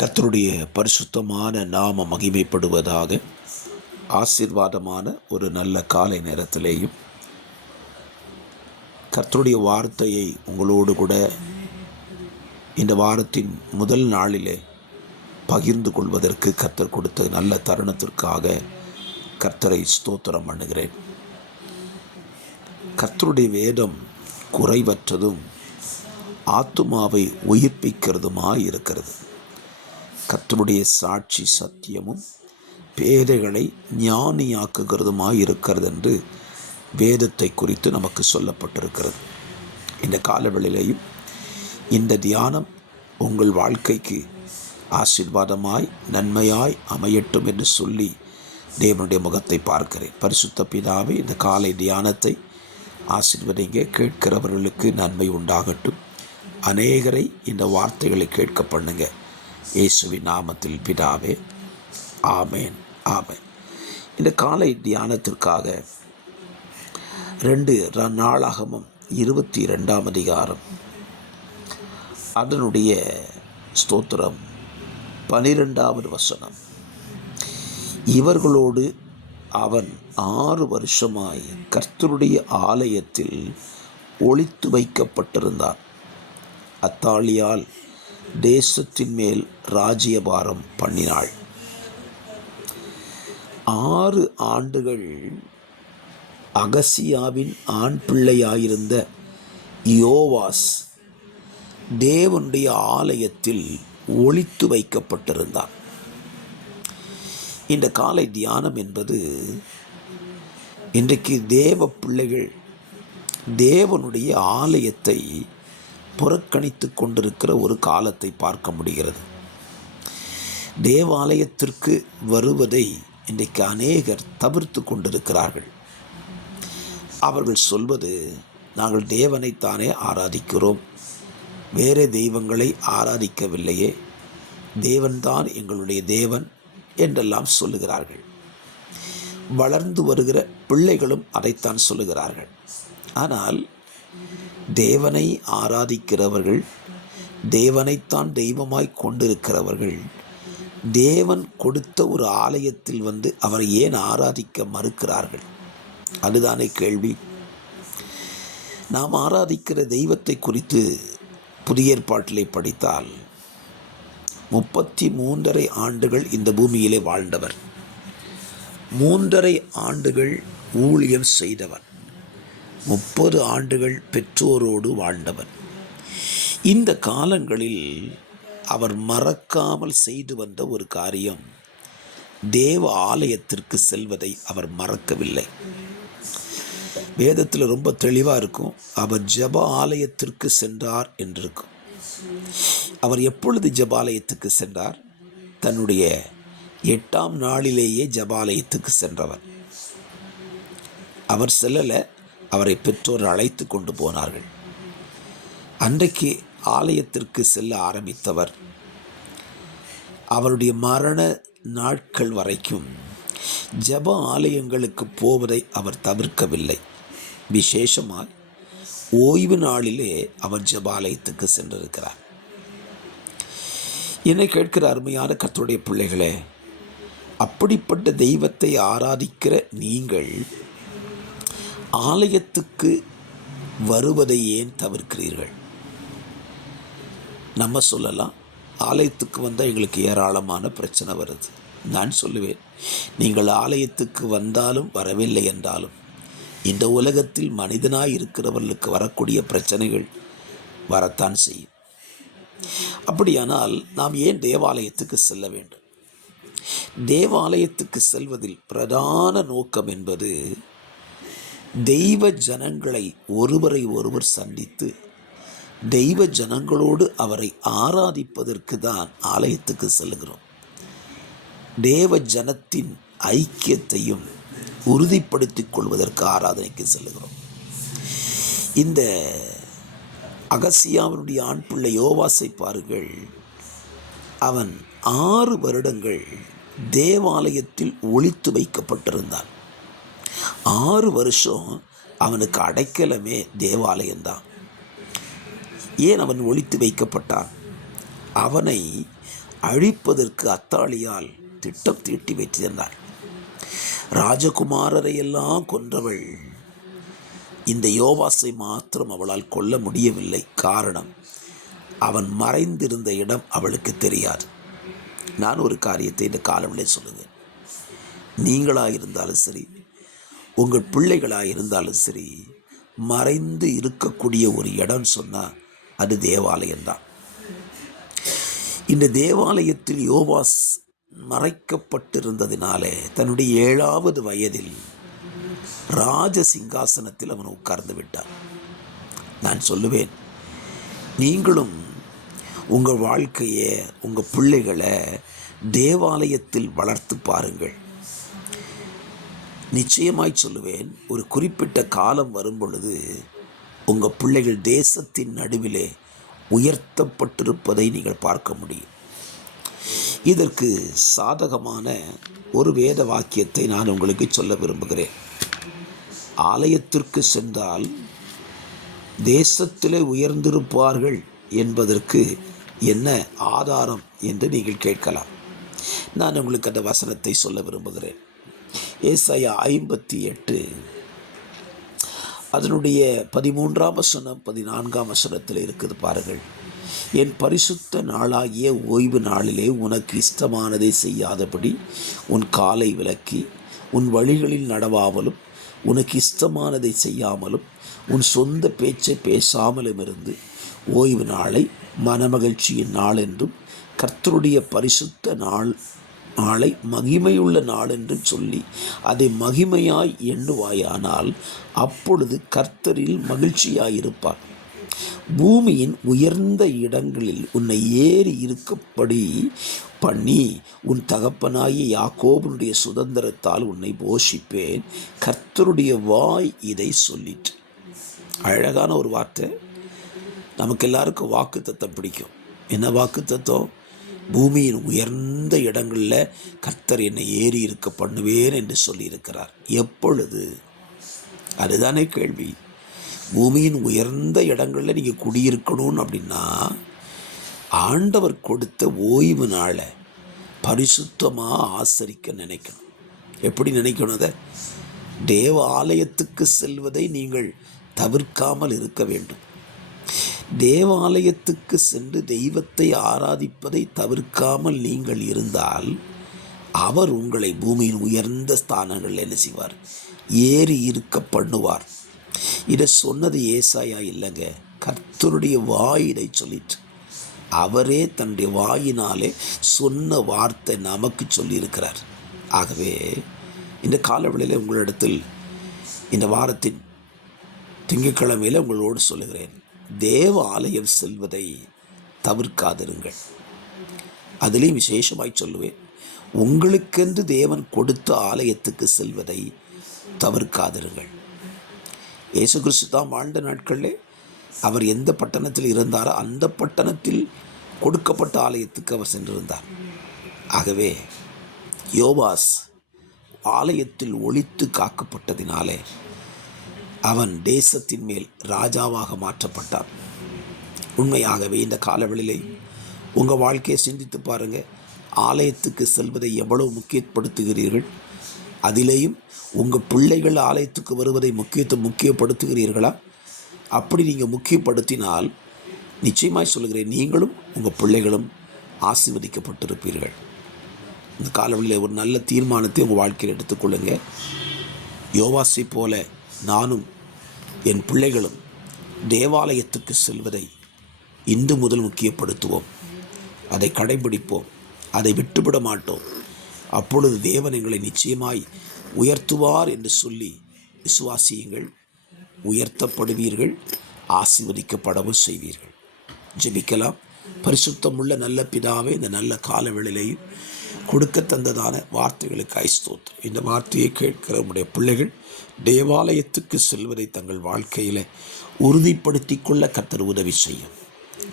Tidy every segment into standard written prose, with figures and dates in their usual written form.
கர்த்தருடைய பரிசுத்தமான நாம மகிமைப்படுவதாக. ஆசீர்வாதமான ஒரு நல்ல காலை நேரத்திலேயும் கர்த்தருடைய வார்த்தையை உங்களோடு கூட இந்த வாரத்தின் முதல் நாளிலே பகிர்ந்து கொள்வதற்கு கர்த்தர் கொடுத்த நல்ல தருணத்திற்காக கர்த்தரை ஸ்தோத்திரம் பண்ணுகிறேன். கர்த்தருடைய வேதம் குறைவற்றதும் ஆத்துமாவை உயிர்ப்பிக்கிறதுமாய் இருக்கிறது. கர்த்தருடைய சாட்சி சத்தியமும் பேதைகளை ஞானியாக்குகிறதுமாய் இருக்கிறது என்று வேதத்தை குறித்து நமக்கு சொல்லப்பட்டிருக்கிறது. இந்த காலவெளியிலேயும் இந்த தியானம் உங்கள் வாழ்க்கைக்கு ஆசீர்வாதமாய் நன்மையாய் அமையட்டும் என்று சொல்லி தேவனுடைய முகத்தை பார்க்கிறேன். பரிசுத்த பிதாவே, இந்த காலை தியானத்தை ஆசீர்வதிங்க. கேட்கிறவர்களுக்கு நன்மை உண்டாகட்டும். அநேகரை இந்த வார்த்தைகளை கேட்க பண்ணுங்க. இயேசுவின் நாமத்தில் பிதாவே, ஆமேன் ஆமேன். இந்த காலை தியானத்திற்காக 2 நாளாகமம் 22ஆம் அதிகாரம் அதனுடைய ஸ்தோத்திரம் 12வது வசனம். இவர்களோடு அவன் 6 வருஷமாய் கர்த்தருடைய ஆலயத்தில் ஒளித்து வைக்கப்பட்டிருந்தான். அத்தாலியால் தேசத்தின் மேல் ராஜ்யபாரம் பண்ணினாள். 6 ஆண்டுகள் அகசியாவின் ஆண் பிள்ளையாயிருந்த யோவாஸ் தேவனுடைய ஆலயத்தில் ஒளித்து வைக்கப்பட்டிருந்தான். இந்த காலை தியானம் என்பது இன்றைக்கு தேவ பிள்ளைகள் தேவனுடைய ஆலயத்தை புறக்கணித்து கொண்டிருக்கிற ஒரு காலத்தை பார்க்க முடிகிறது. தேவாலயத்திற்கு வருவதை இன்றைக்கு அநேகர் தவிர்த்து கொண்டிருக்கிறார்கள். அவர்கள் சொல்வது, நாங்கள் தேவனைத்தானே ஆராதிக்கிறோம், வேறு தெய்வங்களை ஆராதிக்கவில்லையே, தேவன்தான் எங்களுடைய தேவன் என்றெல்லாம் சொல்லுகிறார்கள். வளர்ந்து வருகிற பிள்ளைகளும் அதைத்தான் சொல்லுகிறார்கள். ஆனால் தேவனை ஆராதிக்கிறவர்கள், தேவனைத்தான் தெய்வமாய் கொண்டிருக்கிறவர்கள், தேவன் கொடுத்த ஒரு ஆலயத்தில் அவரை ஏன் ஆராதிக்க மறுக்கிறார்கள்? அதுதானே கேள்வி. நாம் ஆராதிக்கிற தெய்வத்தை குறித்து புதிய ஏற்பாட்டிலே படித்தால் 33.5 ஆண்டுகள் இந்த பூமியிலே வாழ்ந்தவர், 3.5 ஆண்டுகள் ஊழியம் செய்தவர், 30 ஆண்டுகள் பெற்றோரோடு வாழ்ந்தவர். இந்த காலங்களில் அவர் மறக்காமல் செய்து வந்த ஒரு காரியம், தேவ ஆலயத்திற்கு செல்வதை அவர் மறக்கவில்லை. வேதத்தில் ரொம்ப தெளிவாக இருக்கும், அவர் ஜெப ஆலயத்திற்கு சென்றார் என்றிருக்கும். அவர் எப்பொழுது ஜெபாலயத்துக்கு சென்றார்? தன்னுடைய 8ஆம் நாளிலேயே ஜெபாலயத்துக்கு சென்றவர். அவர் செல்லலை, அவரை பெற்றோர் அழைத்து கொண்டு போனார்கள். அன்றைக்கு ஆலயத்திற்கு செல்ல ஆரம்பித்தவர் அவருடைய மரண நாட்கள் வரைக்கும் ஜெப ஆலயங்களுக்கு போவதை அவர் தவிர்க்கவில்லை. விசேஷமாய் ஓய்வு நாளிலே அவர் ஜெபாலயத்துக்கு சென்றிருக்கிறார். என்னை கேட்கிற அருமையான கர்த்தருடைய பிள்ளைகளே, அப்படிப்பட்ட தெய்வத்தை ஆராதிக்கிற நீங்கள் ஆலயத்துக்கு வருவதை ஏன் தவிர்க்கிறீர்கள்? நம்ம சொல்லலாம், ஆலயத்துக்கு வந்தால் எங்களுக்கு ஏராளமான பிரச்சனை வருது. நான் சொல்லுவேன், நீங்கள் ஆலயத்துக்கு வந்தாலும் வரவில்லை என்றாலும் இந்த உலகத்தில் மனிதனாய் இருக்கிறவர்களுக்கு வரக்கூடிய பிரச்சனைகள் வரத்தான் செய்யும். அப்படியானால் நாம் ஏன் தேவாலயத்துக்கு செல்ல வேண்டும்? தேவாலயத்துக்கு செல்வதில் பிரதான நோக்கம் என்பது தெய்வ ஜனங்களை ஒருவரை ஒருவர் சந்தித்து தெய்வ ஜனங்களோடு அவரை ஆராதிப்பதற்கு தான் ஆலயத்துக்கு செல்கிறோம். தேவ ஜனத்தின் ஐக்கியத்தையும் உறுதிப்படுத்திக் கொள்வதற்கு ஆராதனைக்கு செல்கிறோம். இந்த அகசியாவினுடைய ஆண் பிள்ளை யோவாசை பாருங்கள். அவன் 6 வருடங்கள் தேவாலயத்தில் ஒளித்து வைக்கப்பட்டிருந்தான். 6 வருஷம் அவனுக்கு அடைக்கலமே தேவாலயம்தான். ஏன் அவன் ஒளித்து வைக்கப்பட்டான்? அவனை அழிப்பதற்கு அத்தாளியால் திட்டம் தீட்டி வைத்திருந்தாள். ராஜகுமாரரையெல்லாம் கொன்றவள் இந்த யோவாசை மாத்திரம் அவளால் கொல்ல முடியவில்லை. காரணம், அவன் மறைந்திருந்த இடம் அவளுக்கு தெரியாது. நான் ஒரு காரியத்தை இந்த காலவிலே சொல்லுவேன். நீங்களாக இருந்தாலும் சரி, உங்கள் பிள்ளைகளாக இருந்தாலும் சரி, மறைந்து இருக்கக்கூடிய ஒரு இடம் சொன்னால் அது தேவாலயம்தான். இந்த தேவாலயத்தில் யோவாஸ் மறைக்கப்பட்டிருந்ததினாலே தன்னுடைய 7வது வயதில் ராஜ சிங்காசனத்தில் அவன் உட்கார்ந்து விட்டான். நான் சொல்லுவேன், நீங்களும் உங்கள் வாழ்க்கையை, உங்கள் பிள்ளைகளை தேவாலயத்தில் வளர்த்து பாருங்கள். நிச்சயமாய் சொல்லுவேன், ஒரு குறிப்பிட்ட காலம் வரும் பொழுது உங்கள் பிள்ளைகள் தேசத்தின் நடுவிலே உயர்த்தப்பட்டிருப்பதை நீங்கள் பார்க்க முடியும். இதற்கு சாதகமான ஒரு வேத வாக்கியத்தை நான் உங்களுக்கு சொல்ல விரும்புகிறேன். ஆலயத்திற்கு சென்றால் தேசத்திலே உயர்ந்திருப்பார்கள் என்பதற்கு என்ன ஆதாரம் என்று நீங்கள் கேட்கலாம். நான் உங்களுக்கு அந்த வசனத்தை சொல்ல விரும்புகிறேன். ஏசாயா 58 அதனுடைய 13ஆம் வசனம் 14ஆம் வசனத்தில் இருக்குது பாருங்கள். என் பரிசுத்த நாளாகிய ஓய்வு நாளிலே உனக்கு இஷ்டமானதை செய்யாதபடி உன் காலை விலக்கி உன் வழிகளில் நடவாமலும் உனக்கு இஷ்டமானதை செய்யாமலும் உன் சொந்த பேச்சை பேசாமலும் இருந்து ஓய்வு நாளை மனமகிழ்ச்சியின் நாள் என்றும் கர்த்தருடைய பரிசுத்த நாளை மகிமையுள்ள நாள் என்று சொல்லி அதை மகிமையாய் எண்ணுவாயானால் அப்பொழுது கர்த்தரில் மகிழ்ச்சியாயிருப்பார். பூமியின் உயர்ந்த இடங்களில் உன்னை ஏறி இருக்கப்படி பண்ணி உன் தகப்பனாகிய யாக்கோபனுடைய சுதந்திரத்தால் உன்னை போஷிப்பேன். கர்த்தருடைய வாய் இதை சொல்லிட்டு. அழகான ஒரு வார்த்தை. நமக்கு எல்லாருக்கும் வாக்கு தத்தம் பிடிக்கும். என்ன வாக்கு தத்தம்? பூமியின் உயர்ந்த இடங்களில் கர்த்தர் என்னை ஏறி இருக்க பண்ணுவேன் என்று சொல்லியிருக்கிறார். எப்பொழுது? அதுதானே கேள்வி. பூமியின் உயர்ந்த இடங்களில் நீங்கள் குடியிருக்கணும் அப்படின்னா ஆண்டவர் கொடுத்த ஓய்வு நாளை பரிசுத்தமாக ஆசரிக்க நினைக்கணும். எப்படி நினைக்கணும்? அதை தேவ ஆலயத்துக்கு செல்வதை நீங்கள் தவிர்க்காமல் இருக்க வேண்டும். தேவாலயத்துக்கு சென்று தெய்வத்தை ஆராதிப்பதை தவிர்க்காமல் நீங்கள் இருந்தால் அவர் உங்களை பூமியின் உயர்ந்த ஸ்தானங்களில் என்ன செய்வார்? ஏறி இருக்க பண்ணுவார். இதை சொன்னது ஏசாயா இல்லைங்க, கர்த்தருடைய வாய் இதை சொல்லிட்டு. அவரே தன்னுடைய வாயினாலே சொன்ன வார்த்தை நமக்கு சொல்லியிருக்கிறார். ஆகவே இந்த காலவெளியில் உங்களிடத்தில் இந்த வாரத்தின் திங்கட்கிழமையில் உங்களோடு சொல்லுகிறேன், தேவ ஆலயம் செல்வதை தவிர்க்காதிருங்கள். அதிலையும் விசேஷமாய் சொல்லுவேன், உங்களுக்கென்று தேவன் கொடுத்த ஆலயத்துக்கு செல்வதை தவிர்க்காதிருங்கள். இயேசு கிறிஸ்து தாம் வாழ்ந்த நாட்களில் அவர் எந்த பட்டணத்தில் இருந்தாரோ அந்த பட்டணத்தில் கொடுக்கப்பட்ட ஆலயத்துக்கு அவர் சென்றிருந்தார். ஆகவே யோவாஸ் ஆலயத்தில் ஒளித்து காக்கப்பட்டதினாலே அவன் தேசத்தின் மேல் ராஜாவாக மாற்றப்பட்டான். உண்மையாகவே இந்த காலவெளியிலே உங்கள் வாழ்க்கையை சிந்தித்து பாருங்கள். ஆலயத்துக்கு செல்வதை எவ்வளவு முக்கியப்படுத்துகிறீர்கள்? அதிலேயும் உங்கள் பிள்ளைகள் ஆலயத்துக்கு வருவதை முக்கியப்படுத்துகிறீர்களா? அப்படி நீங்கள் முக்கியப்படுத்தினால் நிச்சயமாய் சொல்கிறேன், நீங்களும் உங்கள் பிள்ளைகளும் ஆசீர்வதிக்கப்பட்டிருப்பீர்கள். இந்த காலவெளியில் ஒரு நல்ல தீர்மானத்தை உங்கள் வாழ்க்கையில் எடுத்துக்கொள்ளுங்க. யோவாசை போல நானும் என் பிள்ளைகளும் தேவாலயத்துக்கு செல்வதை இன்று முதல் முக்கியப்படுத்துவோம். அதை கடைபிடிப்போம். அதை விட்டுவிட மாட்டோம். அப்பொழுது தேவன் எங்களை நிச்சயமாய் உயர்த்துவார் என்று சொல்லி விசுவாசியுங்கள். உயர்த்தப்படுவீர்கள், ஆசீர்வதிக்கப்படவும் செய்வீர்கள். ஜெபிக்கலாம். பரிசுத்தமுள்ள நல்ல பிதாவே, இந்த நல்ல காலவேளையிலேயும் கொடுக்க தந்ததான வார்த்தைகளுக்கு ஸ்தோத்திரம். இந்த வார்த்தையை கேட்கிற உடைய பிள்ளைகள் தேவாலயத்துக்கு செல்வதை தங்கள் வாழ்க்கையில் உறுதிப்படுத்தி கொள்ள கர்த்தர் உதவி செய்யும்.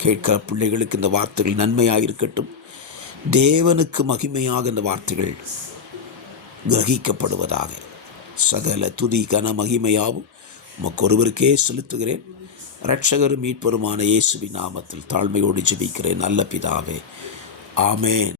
கேட்கிற பிள்ளைகளுக்கு இந்த வார்த்தைகள் நன்மையாக இருக்கட்டும். தேவனுக்கு மகிமையாக இந்த வார்த்தைகள் கிரகிக்கப்படுவதாக. சகல துதி கன மகிமையாவும் உமக்கு ஒருவருக்கே செலுத்துகிறேன். இரட்சகரும் மீட்பருமான இயேசுவின் நாமத்தில் தாழ்மையோடு ஜெபிக்கிறேன் நல்ல பிதாவே, ஆமென்.